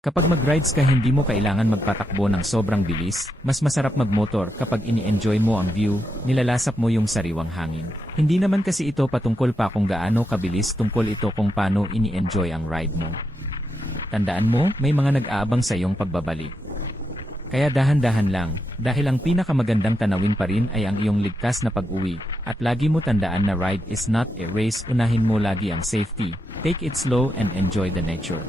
Kapag mag-rides ka hindi mo kailangan magpatakbo ng sobrang bilis, mas masarap magmotor kapag ini-enjoy mo ang view, nilalasap mo yung sariwang hangin. Hindi naman kasi ito patungkol pa kung gaano kabilis tungkol ito kung paano ini-enjoy ang ride mo. Tandaan mo, may mga nag-aabang sa iyong pagbabalik. Kaya dahan-dahan lang, dahil ang pinakamagandang tanawin pa rin ay ang iyong ligtas na pag-uwi, at lagi mo tandaan na ride is not a race, unahin mo lagi ang safety, take it slow and enjoy the nature.